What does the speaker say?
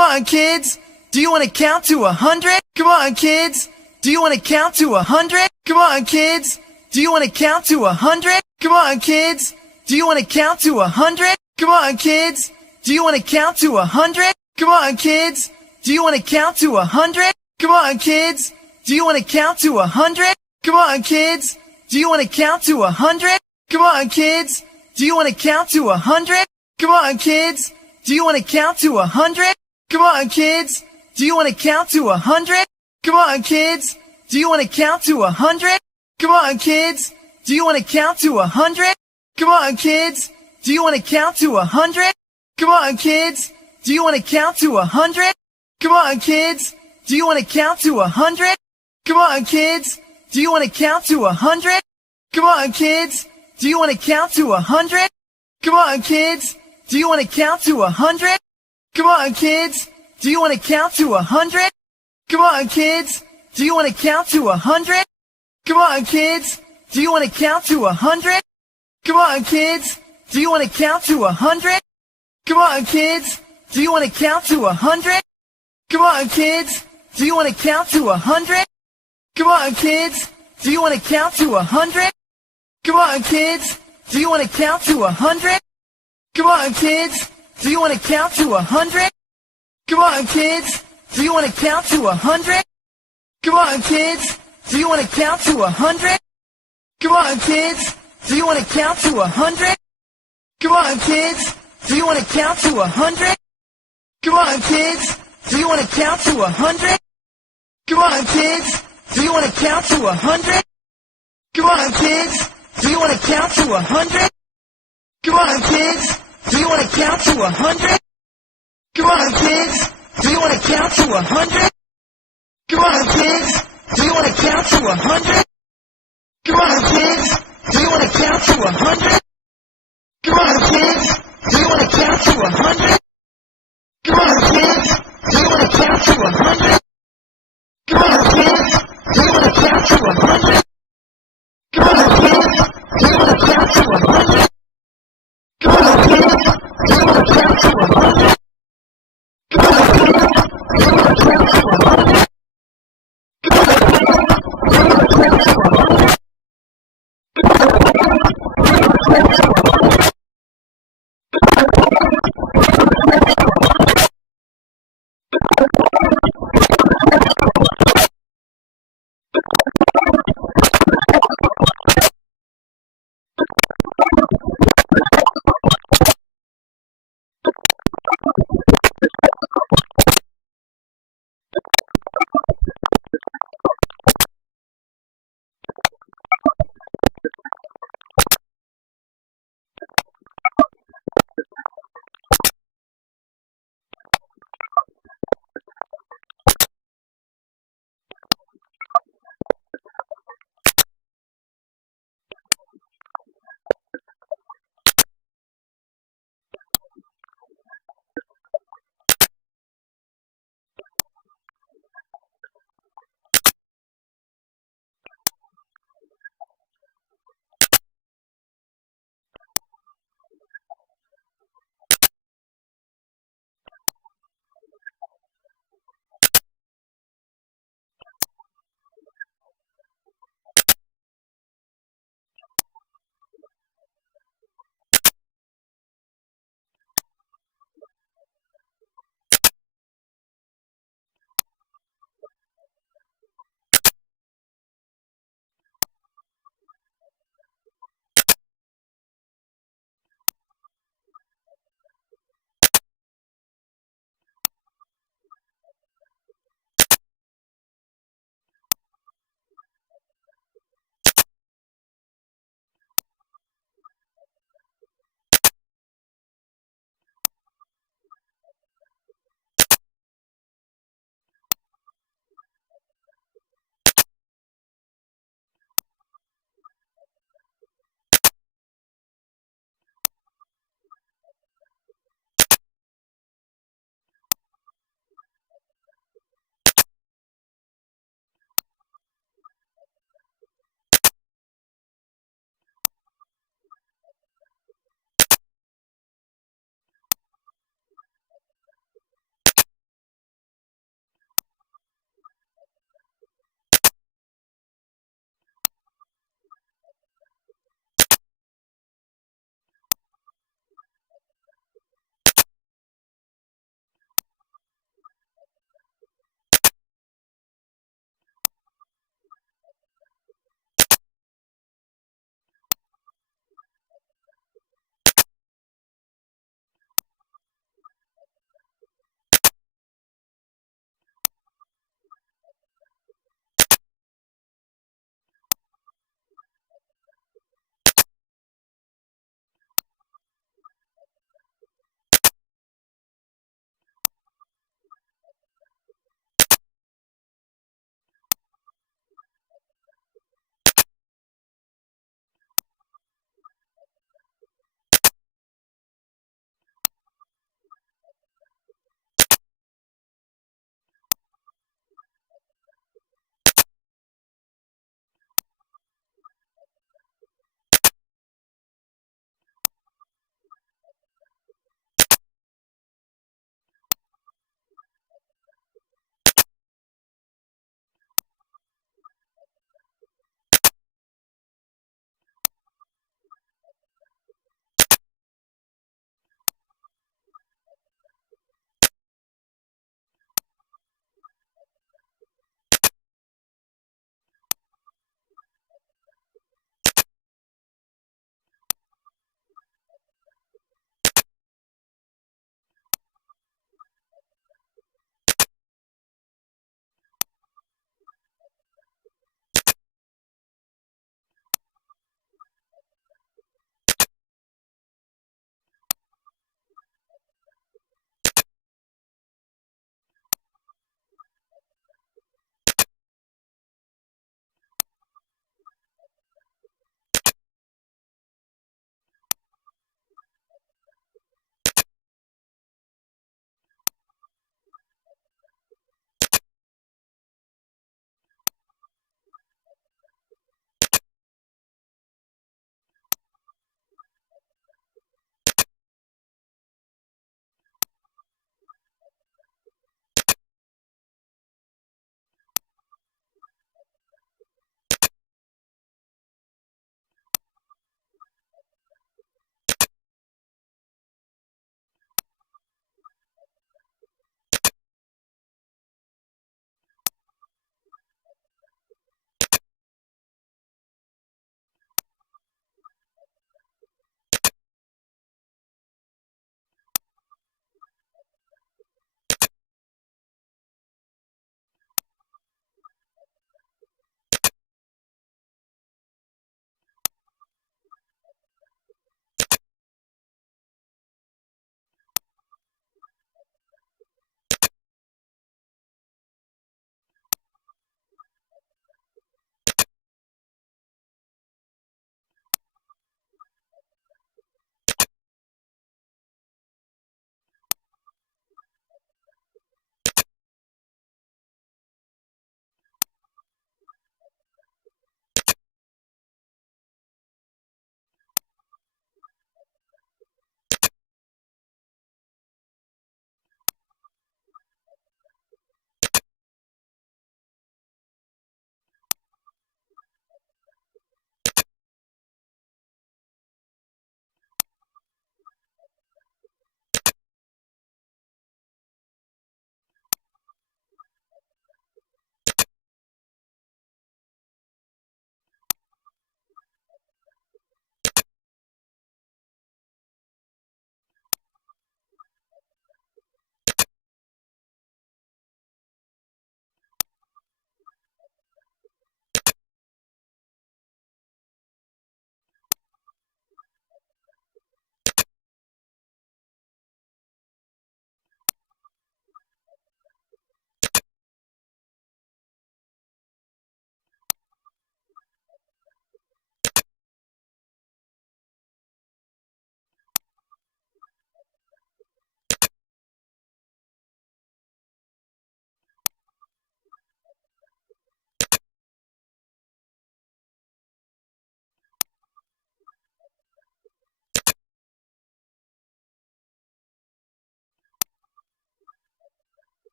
on, kids. Do you want to count to 100? Come on, kids. Do you want to count to 100? Come on, kids. Do you want to count to 100? Come on, kids. Do you want to count to 100? Come on, kids. Do you want to count to 100? Come on, kids. Do you want to count to 100? Come on, kids. Do you want to count to 100? Come on, kids. Do you want to count to 100? Come on, kids. Do you want to count to 100? Come on, kids. Do you want to count to 100? Come on, kids. Do you want to count to 100? Come on, kids. Do you want to count to 100? Come on, kids. Do you want to count to 100? Come on, kids. Do you want to count to 100? Come on, kids. Do you want to count to 100? Come on, kids. Do you want to count to 100? Come on, kids. Do you want to count to 100? Come on, kids. Do you want to count to 100? Come on, kids. Do you want to count to 100? Come on, kids. Do you want to count to 100? Come on, kids. Do you want to count to 100? Come on, kids. Do you want to count to 100? Come on, kids. Do you want to count to 100? Come on, kids. Do you want to count to 100? Come on, kids. Do you want to count to 100? Come on, kids. Do you want to count to 100? Come on, kids. Do you want to count to 100? Come on, kids. Do you want to count to 100? Come on, kids. Do you want to count to 100? Come on, kids. Do you want to count to 100? Come on, kids. Do you want to count to 100? Come on, kids. Do you want to count to 100? Come on, kids. Do you want to count to 100? Come on, kids. Do you want to count to 100? Come on, kids. Do you want to count to 100? Come on, kids. Do you want to count to 100? Come on, kids. Do you want to count to 100? Come on, kids. Do you want to count to 100? Come on, kids. Do you want to count to 100? Come on, kids. Do you want to count to 100? Come on, kids. Do you want to count to 100? Come on, kids. Do you want to count to 100? Come on, kids. Do you want to count to 100? Come on, kids. Do you want to count to 100? Come on, kids. Do you want to count to 100?